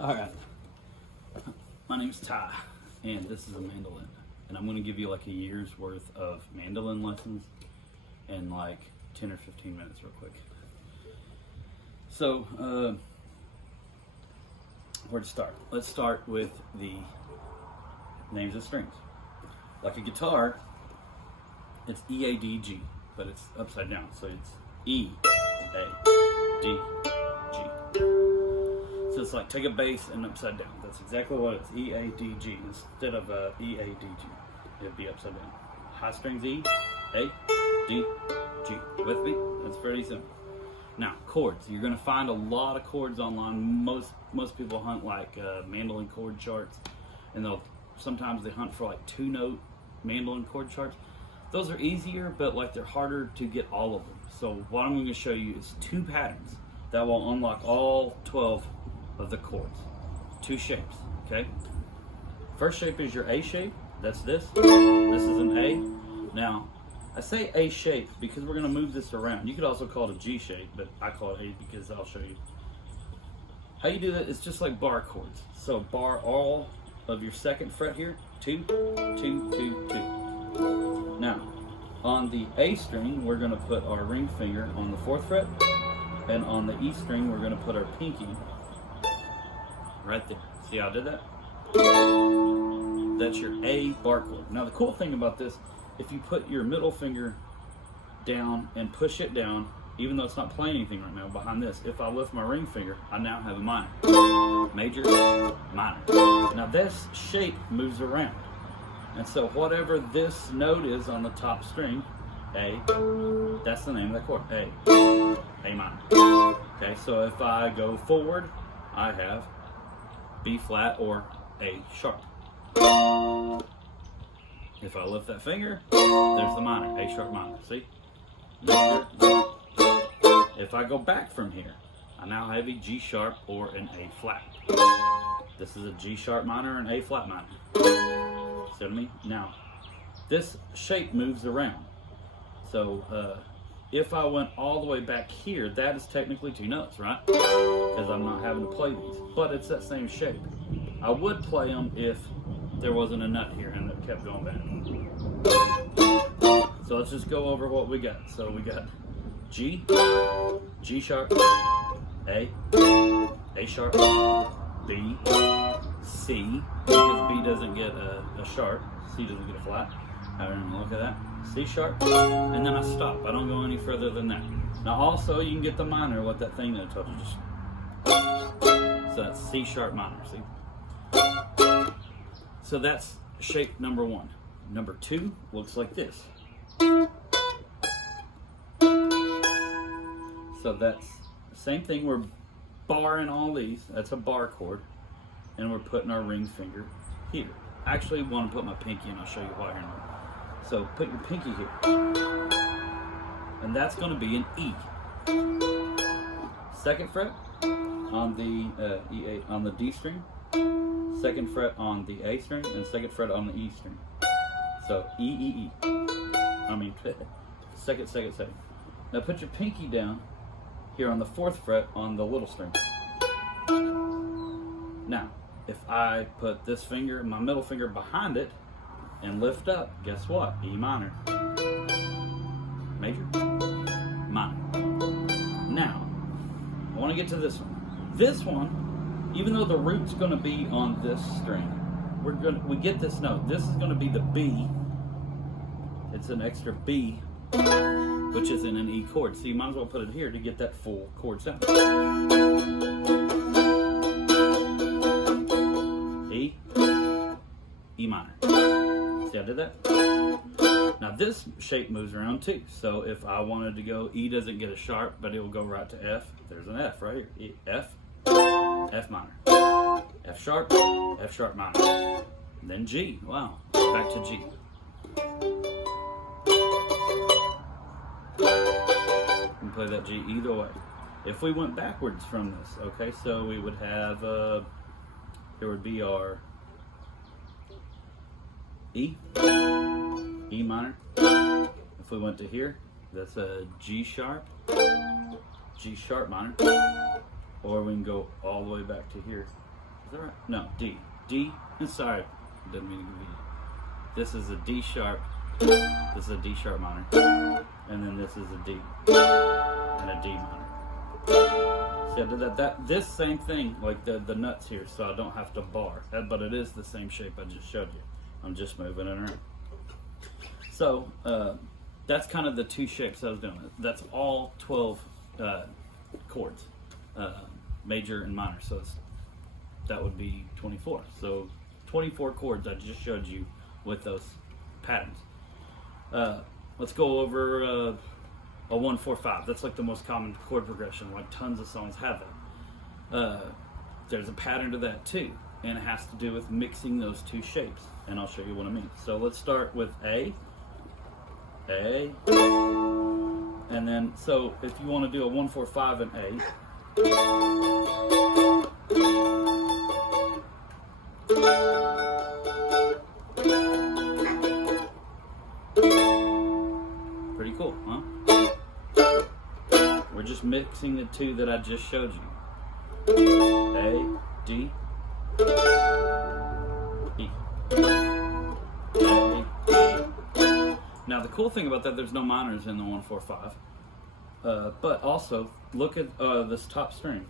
All right, my name's Ty, and this is a mandolin, and I'm going to give you like a year's worth of mandolin lessons in like 10 or 15 minutes real quick. So, where to start? Let's start with the names of strings. Like a guitar, it's E, A, D, G, but it's upside down, so it's E, A, D, G. So it's like take a bass and upside down. That's exactly what it's, E, A, D, G, instead of E, A, D, G. It'd be upside down. High strings E, A, D, G. With me? That's pretty simple. Now, chords. You're going to find a lot of chords online. Most people hunt like mandolin chord charts, and sometimes they hunt for like 2-note mandolin chord charts. Those are easier, but like they're harder to get all of them. So what I'm going to show you is 2 patterns that will unlock all 12 of the chords. 2 shapes, okay? First shape is your A shape. That's this. This is an A. Now, I say A shape because we're going to move this around. You could also call it a G shape, but I call it A because I'll show you. How you do that is just like bar chords. So bar all of your 2nd fret here. 2, 2, 2, 2. Now, on the A string, we're going to put our ring finger on the 4th fret. And on the E string, we're going to put our pinky right there. See how I did that? That's your A bar chord. Now the cool thing about this, if you put your middle finger down and push it down, even though it's not playing anything right now behind this, if I lift my ring finger, I now have a minor. Major, minor. Now this shape moves around. And so whatever this note is on the top string, A, that's the name of that chord, A minor. Okay, so if I go forward, I have B flat or A sharp. If I lift that finger, there's the minor, A sharp minor, see? Major. If I go back from here, I now have a G sharp or an A flat. This is a G sharp minor and A flat minor. See what I mean? Now, this shape moves around. So, if I went all the way back here, that is technically 2 notes, right? Because I'm not having to play these, but it's that same shape. I would play them if there wasn't a nut here and it kept going back. So let's just go over what we got. So we got G, G sharp, A sharp, B, C, because B doesn't get a sharp, C doesn't get a flat. I don't even look at that. C sharp, and then I stop. I don't go any further than that. Now also, you can get the minor, what that thing that I told you. So that's C sharp minor, see? So that's shape number 1. Number 2 looks like this. So that's the same thing. We're barring all these. That's a bar chord. And we're putting our ring finger here. I actually want to put my pinky in. I'll show you why here in a minute. So put your pinky here. And that's going to be an E. 2nd fret on the E8 on the D string. 2nd fret on the A string and 2nd fret on the E string. So E, E, E. I mean, 2nd. Now put your pinky down here on the 4th fret on the little string. Now, if I put this finger, my middle finger behind it and lift up, guess what? E minor. Major, minor. Now, I want to get to this one. This one, even though the root's going to be on this string, we get this note. This is going to be the B. It's an extra B, which is in an E chord. So you might as well put it here to get that full chord sound. E, E minor. See, I did that? Now this shape moves around too. So if I wanted to go, E doesn't get a sharp, but it will go right to F. There's an F right here. E, F, F minor, F sharp minor, and then G. Wow, back to G. You can play that G either way. If we went backwards from this, okay, so we would have, there would be our E, E minor. If we went to here, that's a G sharp minor. Or we can go all the way back to here that right? No, D. D. Sorry, didn't mean to give you. This is a D sharp. This is a D sharp minor, and then this is a D and a D minor. See, I did that. This same thing, like the nuts here, so I don't have to bar. But it is the same shape I just showed you. I'm just moving it around. So that's kind of the two shapes I was doing. That's all 12 chords, major and minor. So that would be 24. So 24 chords I just showed you with those patterns. Let's go over a 1-4-5. That's like the most common chord progression. Like tons of songs have that. There's a pattern to that too, and it has to do with mixing those two shapes. And I'll show you what I mean. So let's start with A, and then so if you want to do a 1-4-5 in A. Pretty cool, huh? We're just mixing the two that I just showed you. A, D, E. A, D. Now the cool thing about that, there's no minors in the 1-4-5. But also, look at this top string.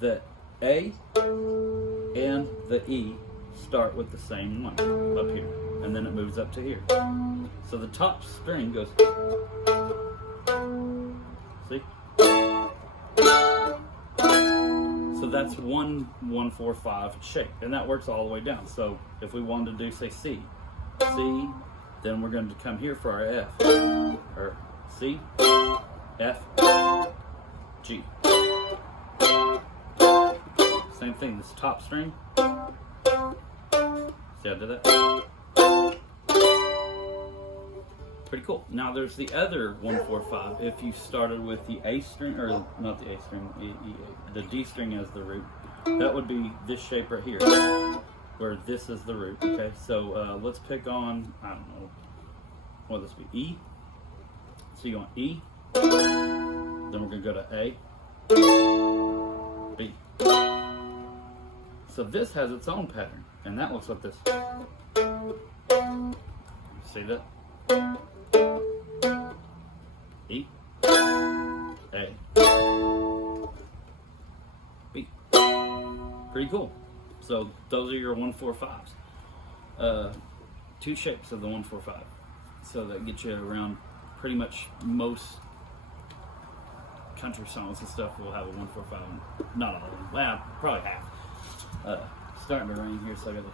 The A and the E start with the same one up here, and then it moves up to here. So the top string goes, see? So that's 1-1-4-5 shape, and that works all the way down. So if we wanted to do, say, C, then we're going to come here for our F, or C, F, G. Same thing, this top string. See how I did that? Pretty cool. Now there's the other 1-4-5. If you started with the A string, or not the A string, the D string as the root, that would be this shape right here, where this is the root. Okay, so let's pick on, I don't know, what would this be? E. So you go on E, then we're going to go to A, B. So this has its own pattern, and that looks like this. See that? E, A, B. Pretty cool. So those are your 1-4-5s. Two shapes of the 1-4-5. So that gets you around pretty much most country songs and stuff will have a 1-4-5. Not all of them. Well, probably half. Starting to rain here, so I gotta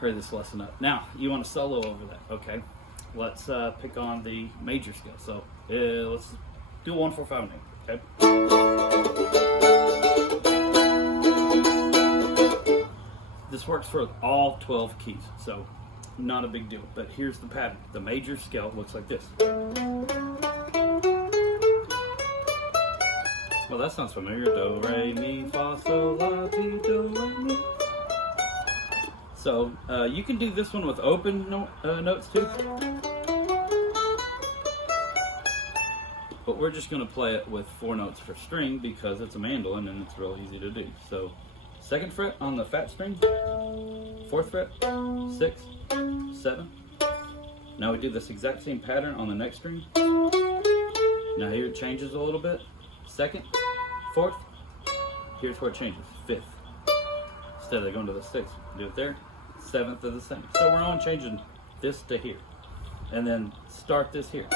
hurry this lesson up. Now, you want to solo over that. Okay. Let's pick on the major scale. So let's do a 1-4-5 name. Okay. This works for all 12 keys, so not a big deal. But here's the pattern. The major scale looks like this. Well, that sounds familiar. Do, re, mi, fa, sol, la, ti, do, re, mi. So you can do this one with open notes too. But we're just going to play it with 4 notes for string because it's a mandolin and it's real easy to do. So 2nd fret on the fat string, 4th fret, 6, 7. Now we do this exact same pattern on the next string. Now here it changes a little bit. 2nd, 4th, here's where it changes, 5th. Instead of going to the 6th, do it there. 7th of the same. So we're only changing this to here. And then start this here.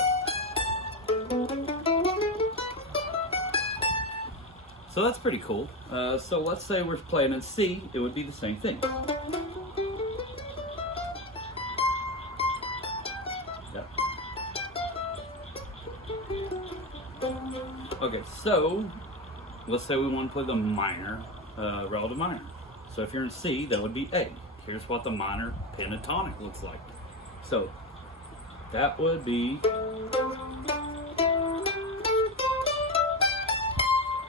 So that's pretty cool. So let's say we're playing in C, it would be the same thing. Yeah. Okay, so let's say we want to play the minor, relative minor. So if you're in C, that would be A. Here's what the minor pentatonic looks like. So that would be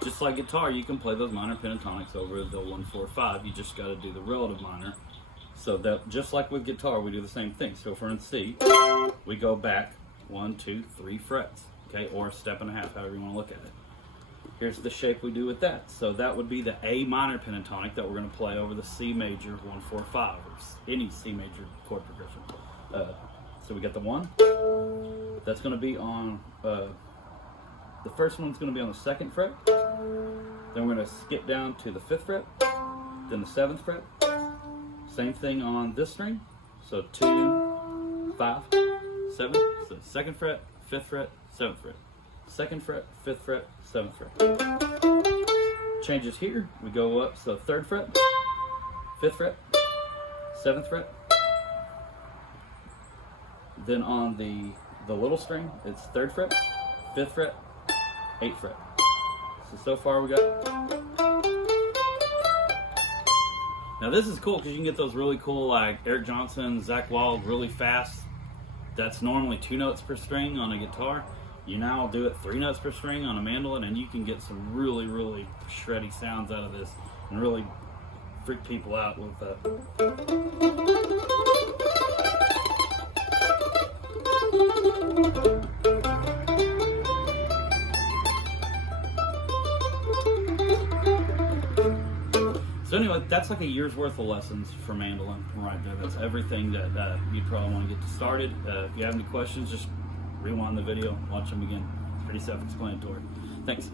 just like guitar. You can play those minor pentatonics over the 1-4-5. You just got to do the relative minor. So that just like with guitar, we do the same thing. So if we're in C, we go back 1, 2, 3 frets, okay, or a step and a half, however you want to look at it. here's the shape we do with that. So that would be the A minor pentatonic that we're going to play over the C major 1, 4, 5, or any C major chord progression. So we got the 1. That's going to be on, the first one's going to be on the 2nd fret. Then we're going to skip down to the 5th fret, then the 7th fret. Same thing on this string. So 2, 5, 7. So 2nd fret, 5th fret, 7th fret. 2nd fret, 5th fret, 7th fret. Changes here. We go up, so 3rd fret, 5th fret, 7th fret. Then on the little string, it's 3rd fret, 5th fret, 8th fret. So far we got. Now this is cool because you can get those really cool, like Eric Johnson, Zach Wild, really fast. That's normally 2 notes per string on a guitar. You now do it 3 notes per string on a mandolin, and you can get some really, really shreddy sounds out of this and really freak people out with that. So anyway, that's like a year's worth of lessons for mandolin right there. That's everything that you'd probably want to get started. If you have any questions, just rewind the video, watch them again. It's pretty self-explanatory. Thanks.